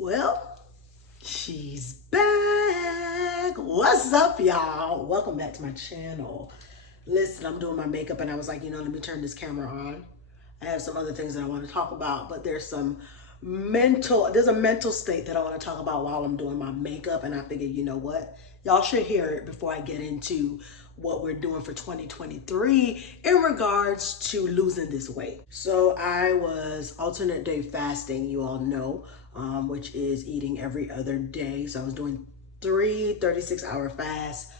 Well, she's back. What's up, y'all? Welcome back to my channel. Listen, I'm doing my makeup and I was like, let me turn this camera on. I have some other things that I want to talk about, but there's a mental state that I want to talk about while I'm doing my makeup. And I figured, you know what? Y'all should hear it before I get into what we're doing for 2023 in regards to losing this weight. So I was alternate day fasting, you all know, which is eating every other day. So I was doing 36-hour fasts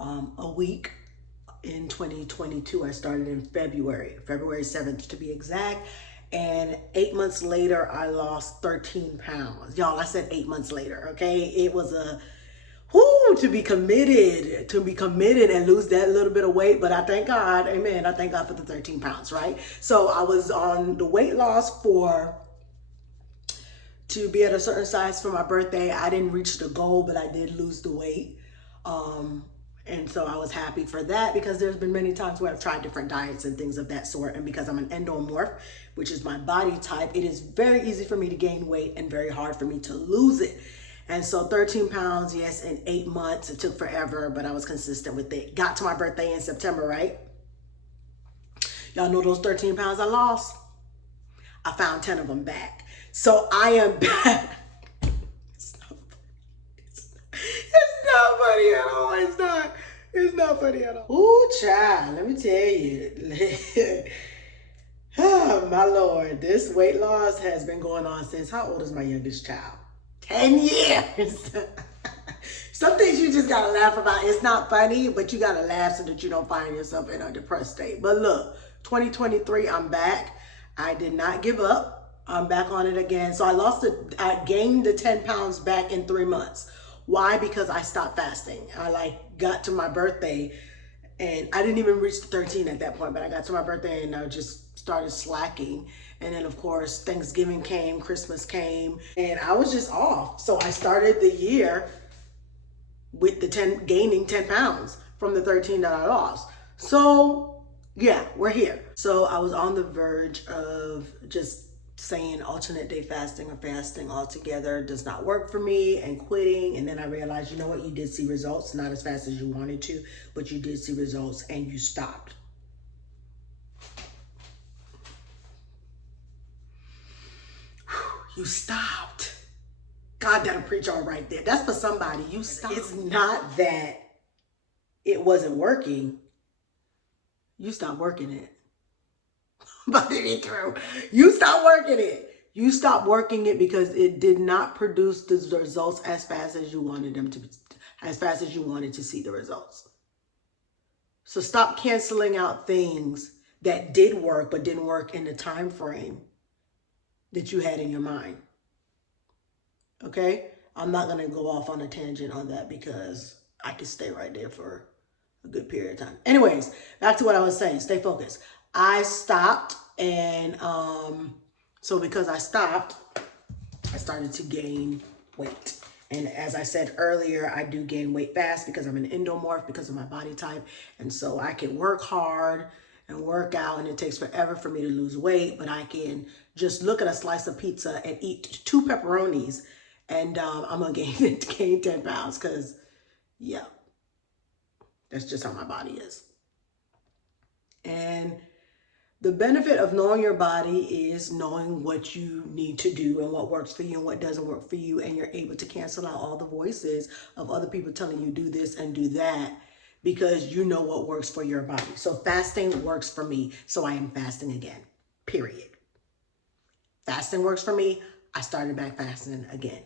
a week. In 2022, I started in February 7th to be exact. And 8 months later, I lost 13 pounds. Y'all, I said 8 months later, okay? It was to be committed and lose that little bit of weight. But I thank God, amen. I thank God for the 13 pounds, right? So I was on the weight loss to be at a certain size for my birthday. I didn't reach the goal, but I did lose the weight. And so I was happy for that because there's been many times where I've tried different diets and things of that sort. And because I'm an endomorph, which is my body type, it is very easy for me to gain weight and very hard for me to lose it. And so 13 pounds, yes, in 8 months. It took forever, but I was consistent with it. Got to my birthday in September, right? Y'all know those 13 pounds I lost? I found 10 of them back. So I am back. Not funny at all. It's not funny at all. Ooh, child, let me tell you. Oh, my Lord, this weight loss has been going on since, how old is my youngest child? 10 years. Some things you just gotta laugh about. It's not funny, but you gotta laugh so that you don't find yourself in a depressed state. But look, 2023, I'm back. I did not give up. I'm back on it again. So I gained the 10 pounds back in 3 months. Why? Because I stopped fasting. I got to my birthday and I didn't even reach the 13 at that point, but I got to my birthday and I just started slacking. And then of course, Thanksgiving came, Christmas came, and I was just off. So I started the year with gaining 10 pounds from the 13 that I lost. So yeah, we're here. So I was on the verge of just saying alternate day fasting or fasting altogether does not work for me and quitting. And then I realized, you know what? You did see results, not as fast as you wanted to, but you did see results and you stopped. You stopped. God, that'll preach all right there. That's for somebody. You stopped. It's not that it wasn't working. You stopped working it. But it ain't true. You stopped working it. You stopped working it because it did not produce the results as fast as you wanted them to, as fast as you wanted to see the results. So stop canceling out things that did work but didn't work in the time frame that you had in your mind. Okay? I'm not going to go off on a tangent on that because I could stay right there for a good period of time. Anyways, back to what I was saying. Stay focused. I stopped, and so because I stopped, I started to gain weight. And as I said earlier, I do gain weight fast because I'm an endomorph, because of my body type. And so I can work hard and work out, and it takes forever for me to lose weight, but I can just look at a slice of pizza and eat 2 pepperonis, and I'm gonna gain 10 pounds because, yeah, that's just how my body is. And the benefit of knowing your body is knowing what you need to do and what works for you and what doesn't work for you. And you're able to cancel out all the voices of other people telling you do this and do that because you know what works for your body. So fasting works for me. So I am fasting again, period. Fasting works for me. I started back fasting again,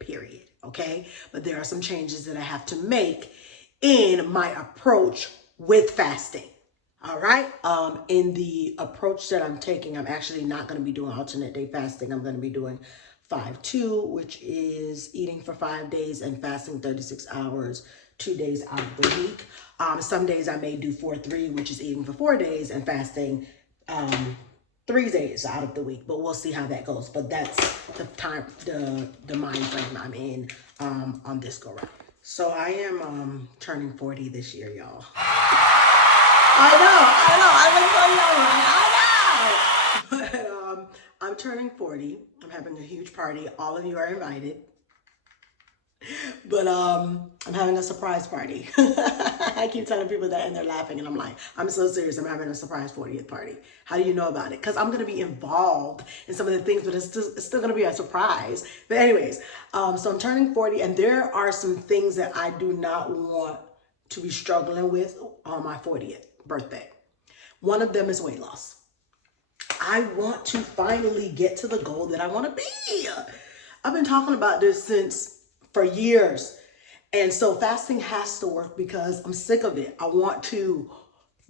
period. Okay. But there are some changes that I have to make in my approach with fasting. All right. In the approach that I'm taking, I'm actually not going to be doing alternate day fasting. I'm going to be doing 5-2, which is eating for 5 days and fasting 36 hours, 2 days out of the week. Some days I may do 4-3, which is eating for 4 days and fasting 3 days out of the week. But we'll see how that goes. But that's the time, the mind frame I'm in on this go round. So I am turning 40 this year, y'all. I know, I look so young, right? I know. But I'm turning 40. I'm having a huge party. All of you are invited. But I'm having a surprise party. I keep telling people that and they're laughing and I'm like, I'm so serious. I'm having a surprise 40th party. How do you know about it? Because I'm going to be involved in some of the things, but it's still going to be a surprise. But anyways, so I'm turning 40 and there are some things that I do not want to be struggling with on my 40th birthday. One of them is weight loss. I want to finally get to the goal that I want to be. I've been talking about this for years. And so fasting has to work because I'm sick of it. I want to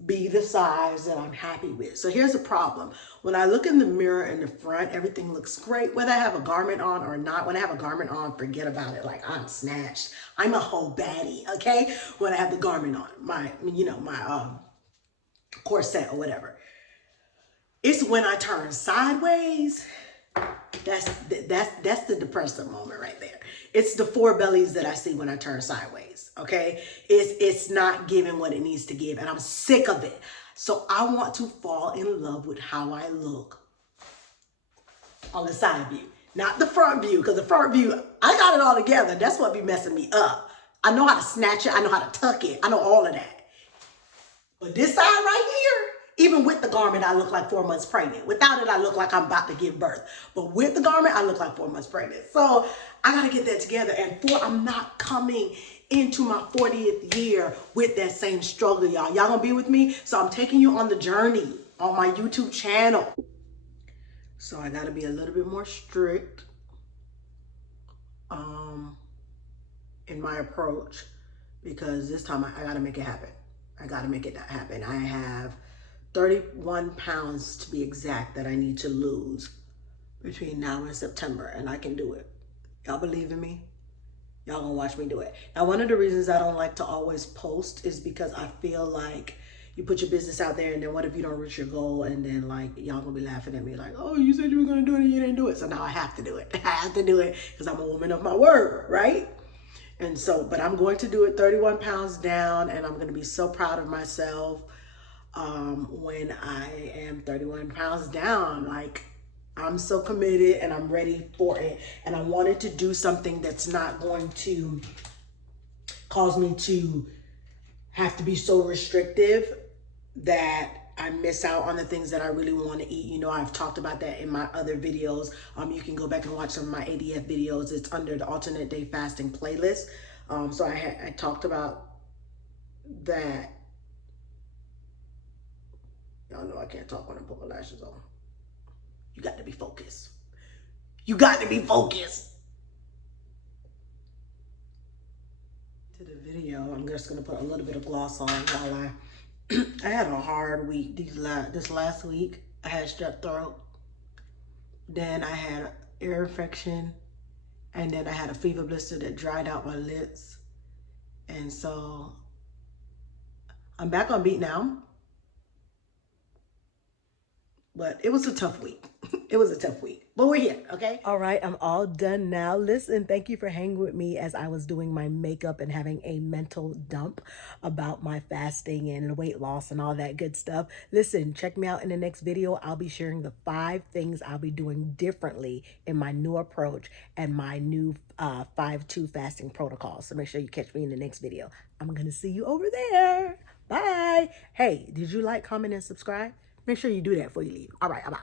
be the size that I'm happy with. So here's the problem. When I look in the mirror in the front, everything looks great. Whether I have a garment on or not, when I have a garment on, forget about it. Like I'm snatched. I'm a whole baddie, okay? When I have the garment on, my corset or whatever. It's when I turn sideways, that's the depressive moment right there. It's the four bellies that I see when I turn sideways, okay? It's not giving what it needs to give, and I'm sick of it. So I want to fall in love with how I look on the side view, not the front view, because the front view, I got it all together. That's what be messing me up. I know how to snatch it. I know how to tuck it. I know all of that. But this side right here, even with the garment, I look like 4 months pregnant. Without it, I look like I'm about to give birth. But with the garment, I look like 4 months pregnant. So I got to get that together. And I'm not coming into my 40th year with that same struggle, y'all. Y'all gonna be with me? So I'm taking you on the journey on my YouTube channel. So I got to be a little bit more strict in my approach because this time I got to make it happen. I got to make it happen. I have 31 pounds to be exact that I need to lose between now and September, and I can do it. Y'all believe in me? Y'all gonna watch me do it. Now, one of the reasons I don't like to always post is because I feel like you put your business out there and then what if you don't reach your goal, and then like y'all gonna be laughing at me like, oh, you said you were gonna do it and you didn't do it. So now I have to do it. I have to do it because I'm a woman of my word, right? And so, but I'm going to do it 31 pounds down, and I'm going to be so proud of myself when I am 31 pounds down. Like, I'm so committed and I'm ready for it. And I wanted to do something that's not going to cause me to have to be so restrictive that I miss out on the things that I really want to eat. You know, I've talked about that in my other videos. You can go back and watch some of my ADF videos. It's under the alternate day fasting playlist. So I talked about that. Y'all know I can't talk when I'm putting lashes on. You got to be focused. You got to be focused. To the video, I'm just going to put a little bit of gloss on while I had a hard week. This last week, I had strep throat. Then I had an ear infection. And then I had a fever blister that dried out my lips. And so I'm back on beat now. But it was a tough week. It was a tough week. But we're here, okay? All right, I'm all done now. Listen, thank you for hanging with me as I was doing my makeup and having a mental dump about my fasting and weight loss and all that good stuff. Listen, check me out in the next video. I'll be sharing the 5 things I'll be doing differently in my new approach and my new 5-2 fasting protocol. So make sure you catch me in the next video. I'm going to see you over there. Bye. Hey, did you like, comment, and subscribe? Make sure you do that before you leave. All right, I'm out.